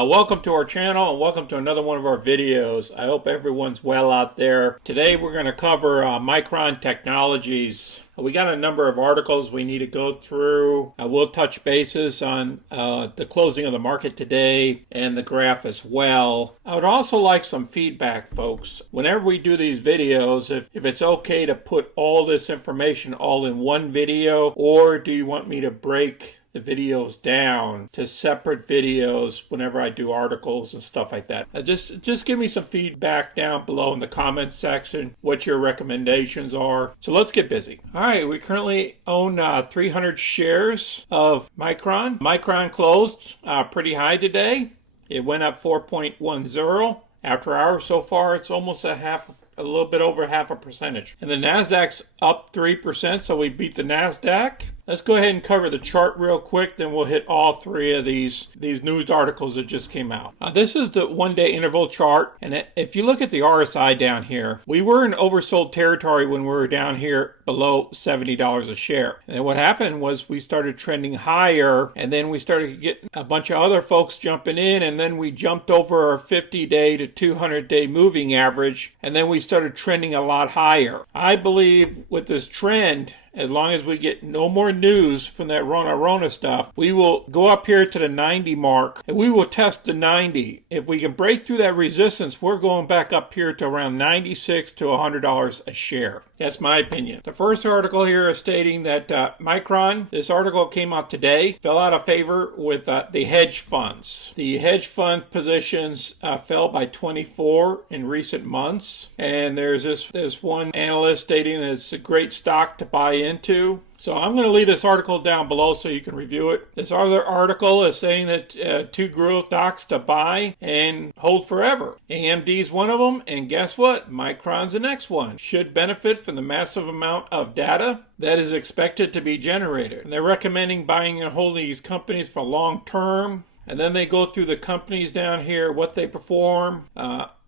Welcome to our channel and welcome to another one of our videos. I hope everyone's well out there. Today we're going to cover Micron Technologies. We got a number of articles we need to go through. We'll touch bases on the closing of the market today and the graph as well. I would also like some feedback, folks. Whenever we do these videos, if it's okay to put all this information all in one video, or do you want me to break the videos down to separate videos whenever I do articles and stuff like that? Just give me some feedback down below in the comments section what your recommendations are. So let's get busy. All right, we currently own 300 shares of Micron. Micron closed pretty high today. It went up 4.10 after hours. So far it's almost a little bit over half a percentage. And the Nasdaq's up 3%, so we beat the Nasdaq. Let's go ahead and cover the chart real quick, then we'll hit all three of these news articles that just came out. This is the one-day interval chart, and if you look at the RSI down here, we were in oversold territory when we were down here below $70 a share. And then what happened was we started trending higher, and then we started getting a bunch of other folks jumping in, and then we jumped over our 50-day to 200-day moving average, and then we started trending a lot higher. I believe with this trend, as long as we get no more news from that Rona stuff, we will go up here to the 90 mark and we will test the 90. If we can break through that resistance, we're going back up here to around $96 to $100 a share. That's my opinion. The first article here is stating that Micron, this article came out today, fell out of favor with the hedge funds. The hedge fund positions fell by 24 in recent months. And there's this one analyst stating that it's a great stock to buy into. So I'm going to leave this article down below so you can review it. This other article is saying that two growth stocks to buy and hold forever. AMD's one of them, and guess what? Micron's the next one. Should benefit from the massive amount of data that is expected to be generated. And they're recommending buying and holding these companies for long term. And then they go through the companies down here, what they perform.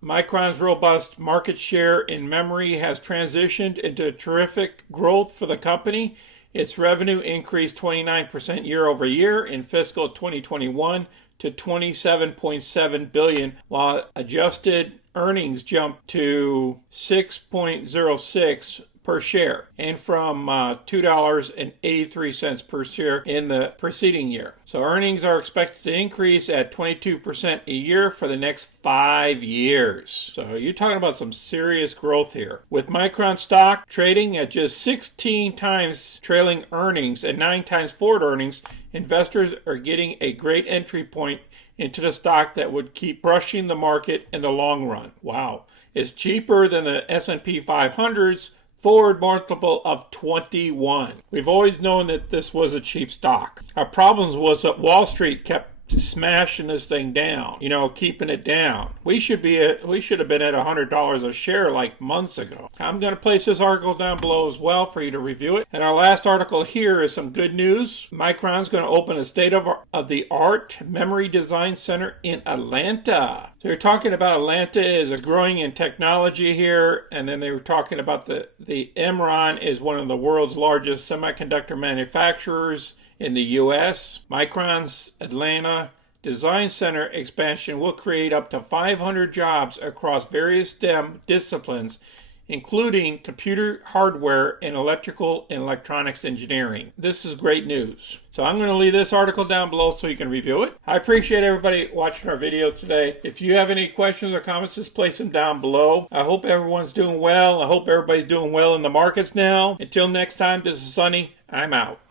Micron's robust market share in memory has transitioned into terrific growth for the company. Its revenue increased 29% year over year in fiscal 2021 to $27.7 billion, while adjusted earnings jumped to $6.06 per share, and from $2.83 per share in the preceding year. So earnings are expected to increase at 22% a year for the next 5 years. So you're talking about some serious growth here. With Micron stock trading at just 16 times trailing earnings and 9 times forward earnings, investors are getting a great entry point into the stock that would keep crushing the market in the long run. Wow. It's cheaper than the S&P 500's forward multiple of 21. We've always known that this was a cheap stock. Our problem was that Wall Street kept smashing this thing down, keeping it down. We should have been at $100 a share like months ago. I'm going to place this article down below as well for you to review it. And our last article here is some good news. Micron's going to open a state-of-the-art memory design center in Atlanta. So you're talking about Atlanta is a growing in technology here, and then they were talking about the Micron is one of the world's largest semiconductor manufacturers in the U.S. Micron's Atlanta Design Center expansion will create up to 500 jobs across various STEM disciplines, including computer hardware and electrical and electronics engineering. This is great news. So I'm going to leave this article down below so you can review it. I appreciate everybody watching our video today. If you have any questions or comments, just place them down below. I hope everyone's doing well. I hope everybody's doing well in the markets now. Until next time, this is Sonny. I'm out.